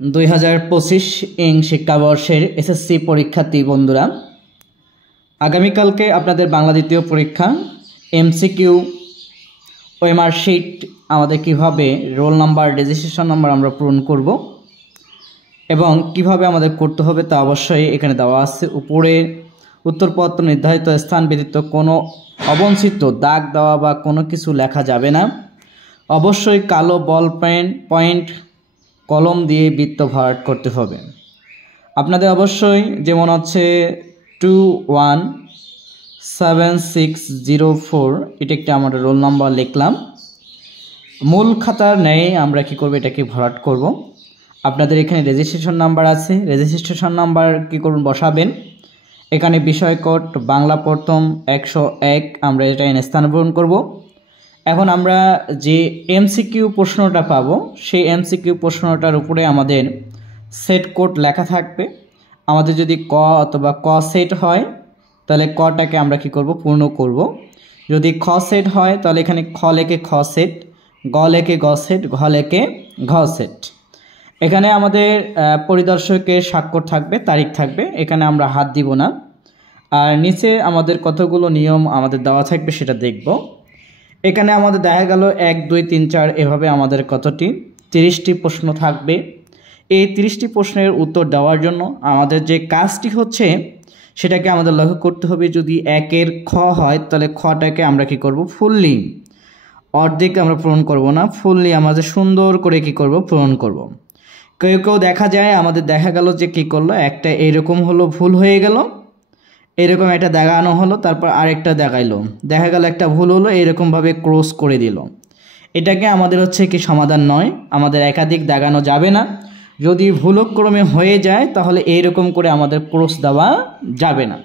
2025 ইং শিক্ষাবর্ষের এসএসসি পরীক্ষার্থী বন্ধুরা, আগামীকালকে আপনাদের বাংলা দ্বিতীয় পরীক্ষা। এমসিকিউ ওএমআর শিট আমাদের কিভাবে রোল নাম্বার, রেজিস্ট্রেশন নাম্বার আমরা পূরণ করব এবং কিভাবে আমাদের করতে হবে তা অবশ্যই এখানে দেওয়া আছে। উপরে উত্তরপত্র নির্ধারিত স্থান ব্যতীত কোনো অবঞ্চিত দাগ দেওয়া বা কোনো কিছু লেখা যাবে না। অবশ্যই কালো বল পয়েন্ট কলম দিয়ে বৃত্ত ভরাট করতে হবে। আপনাদের অবশ্যই যেমন হচ্ছে 217604 এটা একটা আমরা রোল নাম্বার লিখলাম। মূল খাতার ন্যায় আমরা কি করব, এটাকে ভরাট করব। আপনাদের এখানে রেজিস্ট্রেশন নাম্বার আছে, রেজিস্ট্রেশন নাম্বার কি করবেন, বসাবেন। এখানে বিষয় কোড বাংলা প্রথম 101 আমরা এটা স্থানান্তর করব। এখন আমরা যে এমসিকিউ প্রশ্নটা পাবো, সেই এমসিকিউ প্রশ্নটার উপরে আমাদের সেট কোড লেখা থাকবে। আমাদের যদি ক অথবা ক সেট হয় তাহলে কটাকে আমরা কি করব, পূর্ণ করব। যদি খ সেট হয় তাহলে এখানে খ লেখে খ সেট, গ লেখে গ সেট, ঘ লেখে ঘ সেট। এখানে আমাদের পরিদর্শকের স্বাক্ষর থাকবে, তারিখ থাকবে, এখানে আমরা হাত দিব না। আর নিচে আমাদের কতগুলো নিয়ম আমাদের দেওয়া থাকবে সেটা দেখব। এখানে আমাদের দেখা গেল 1 2 3 4 এভাবে আমাদের কতটি 30টি প্রশ্ন থাকবে। এই 30টি প্রশ্নের উত্তর দেওয়ার জন্য আমাদের যে কাজটি হচ্ছে সেটাকে আমাদের লক্ষ্য করতে হবে। যদি 1-এর খ হয় তাহলে খটাকে আমরা কি করব, ফুললি, অর্ধেক আমরা পূরণ করব না, ফুললি আমাদের সুন্দর করে কি করব, পূরণ করব। কেউ কেউ দেখা যায় আমাদের দেখা গেল যে কি করলো, একটা এরকম হলো, ভুল হয়ে গেল, এরকম একটা দেখানো হলো, তারপর আরেকটা দেখাইলো, দেখা গেল একটা ভুল হলো, এরকমভাবে ক্রস করে দিল। এটাকে আমাদের হচ্ছে কি সমাধান নয়, আমাদের একাধিক দেখানো যাবে না। যদি ভুলক্রমে হয়ে যায় তাহলে এইরকম করে আমাদের ক্রস দেওয়া যাবে না।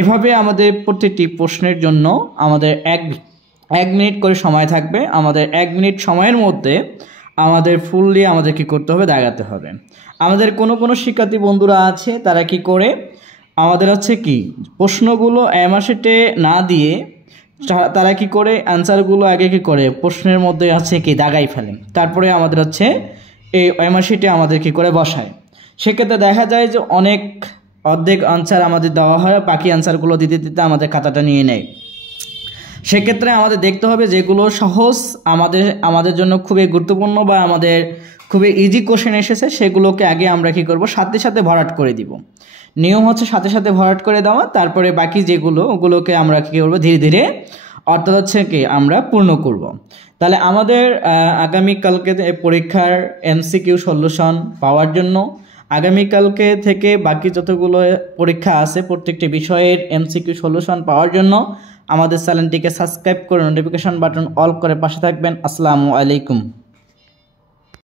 এভাবে আমাদের প্রতিটি প্রশ্নের জন্য আমাদের এক মিনিট করে সময় থাকবে। আমাদের 1 মিনিট সময়ের মধ্যে আমাদের ফুললি আমাদের কি করতে হবে, দেখাতে হবে। আমাদের কোনো শিক্ষার্থী বন্ধুরা আছে তারা কি করে, আমাদের হচ্ছে কি প্রশ্নগুলো এমআরশিটে না দিয়ে তারা কি করে অ্যান্সারগুলো আগে কি করে প্রশ্নের মধ্যে আছে কি দাগাই ফেলে, তারপরে আমাদের হচ্ছে এই এমআরশিটে আমাদের কি করে বসায়। সেক্ষেত্রে দেখা যায় যে অর্ধেক আনসার আমাদের দেওয়া হয়, বাকি আনসারগুলো দিতে দিতে আমাদের খাতাটা নিয়ে নেয়। সেক্ষেত্রে আমাদের দেখতে হবে যেগুলো সহজ, আমাদের জন্য খুবই গুরুত্বপূর্ণ বা আমাদের খুবই ইজি কোশ্চেন এসেছে, সেগুলোকে আগে আমরা কি করব, সাথে সাথে ভরাট করে দিব। নিয়ম হচ্ছে সাথে সাথে ভরাট করে দেওয়া, তারপরে বাকি যেগুলো ওগুলোকে আমরা কি করব, ধীরে ধীরে অর্থাৎ হচ্ছে কি আমরা পূর্ণ করব। তাহলে আমাদের আগামীকালকে পরীক্ষার এমসিকিউ সলিউশন পাওয়ার জন্য আগামীকালকে থেকে বাকি যতগুলো পরীক্ষা আছে প্রত্যেকটি বিষয়ের এমসিকিউ সলিউশন পাওয়ার জন্য আমাদের চ্যানেলটিকে সাবস্ক্রাইব করে নোটিফিকেশন বাটন অল করে পাশে থাকবেন। আসসালামু আলাইকুম।